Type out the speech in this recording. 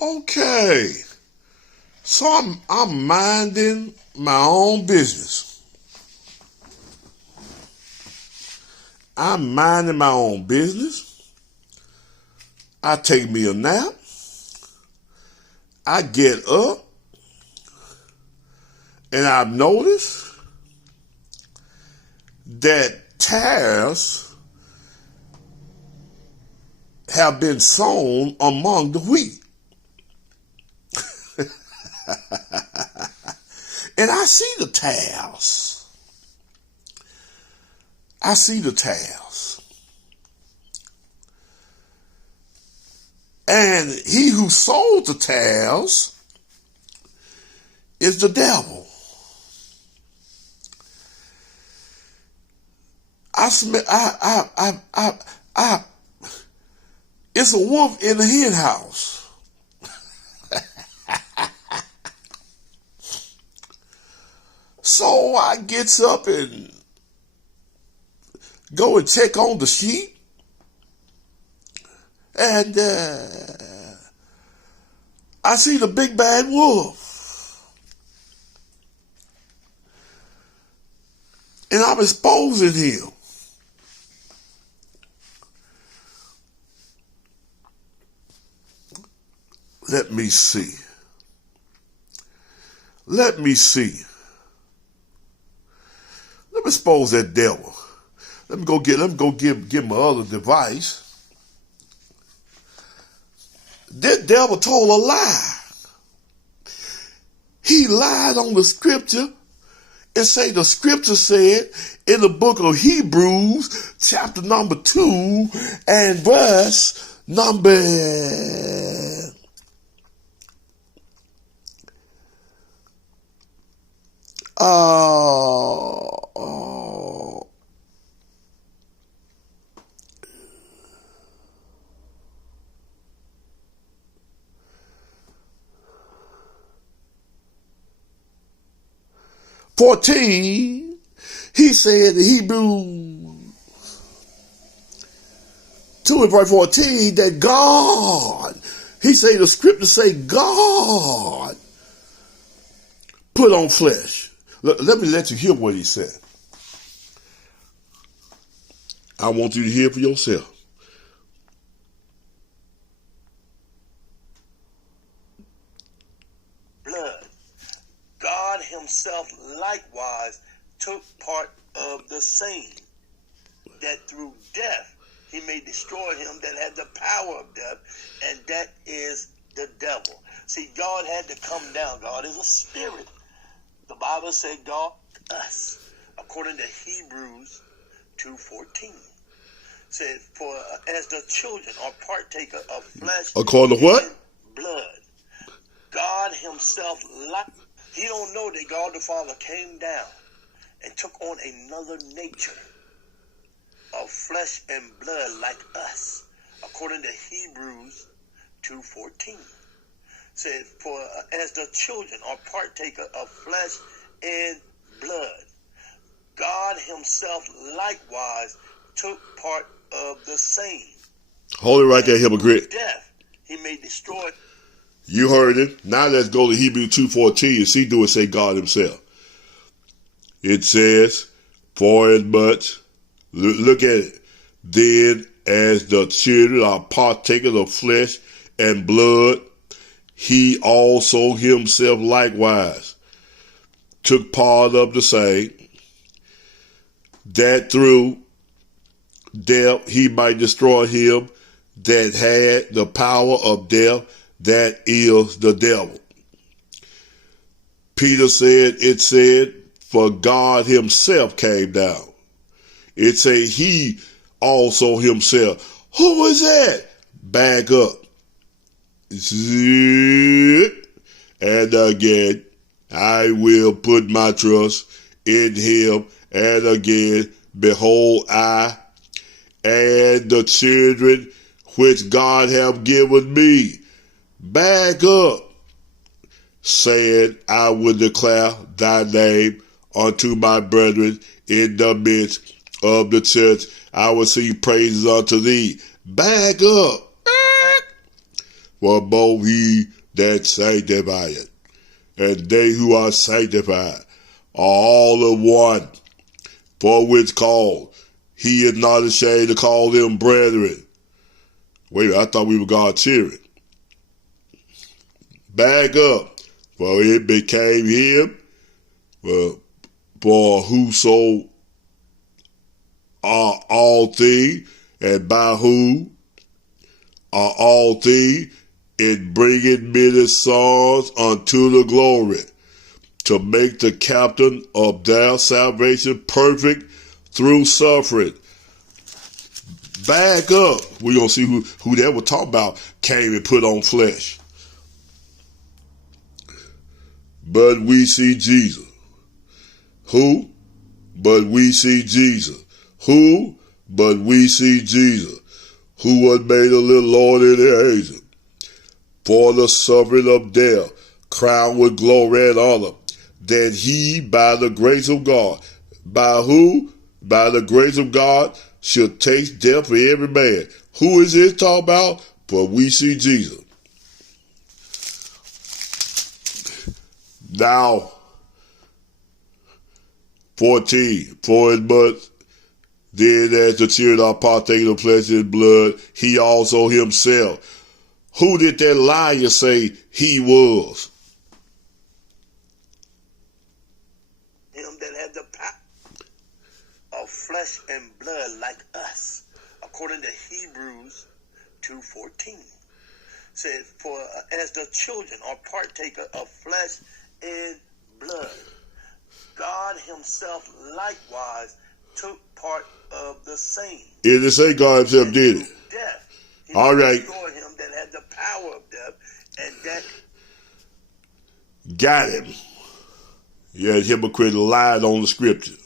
Okay, so I'm minding my own business. I'm minding my own business. I take me a nap. I get up, and I've noticed that tares have been sown among the wheat. And I see the tares. I see the tares. And he who sowed the tares is the devil. It's a wolf in the hen house. So I gets up and go and check on the sheep. And I see the big bad wolf. And I'm exposing him. Let me see. Let me expose that devil. Let me go get my other device. That devil told a lie. He lied on the scripture and say the scripture said in the book of Hebrews, chapter number 2 and verse number 14, he said in Hebrews 2 and verse 14 that God, he said the scripture say God put on flesh. Let me let you hear what he said. I want you to hear for yourself. Blood. God himself likewise took part of the same, that through death he may destroy him that had the power of death, and that is the devil. See, God had to come down. God is a spirit. The Bible said God, us, according to Hebrews 2:14. Said, for as the children are partaker of flesh According to what? and blood. God himself, he don't know that God the Father came down and took on another nature of flesh and blood like us, according to Hebrews 2:14. Said, for as the children are partaker of flesh and blood, God himself likewise took part of the same. Hold it right there, hypocrite. Death, he may destroy. You heard it. Now let's go to Hebrews 2:14 and see do it say God himself. It says, for as much, look at it, then as the children are partakers of flesh and blood, he also himself likewise took part of the same, that through death he might destroy him that had the power of death, that is the devil. Peter said, it said, for God himself came down. It said he also himself. Who is that? Back up. And again, I will put my trust in him. And again, behold, I and the children which God have given me. Back up, saying, I will declare thy name unto my brethren in the midst of the church. I will sing praises unto thee. Back up. for both he that sanctifieth and they who are sanctified are all of one. For which cause he is not ashamed to call them brethren. Wait a minute, I thought we were God's children. Back up. For it became him, for whoso are all things, and by who are all things, it bringeth many sons unto the glory, to make the captain of their salvation perfect through suffering. Back up. We're going to see who that was talking about came and put on flesh. But we see Jesus. Who? But we see Jesus. Who? But we see Jesus, who was made a little Lord in the angel, for the suffering of death, crowned with glory and honor, that he, by the grace of God, by who? By the grace of God, should taste death for every man. Who is this talking about? For we see Jesus. Now, 14, for as much then as the children are partaking of flesh and blood, he also himself. Who did that liar say he was? Him that had the power of flesh and blood like us, according to Hebrews 2:14. Said, for as the children are partaker of flesh and blood, God himself likewise took part of the same. It didn't say God himself did it. Death. He all right. destroyed him that had the power of death, and that got him. Yeah, hypocrite lied on the scripture.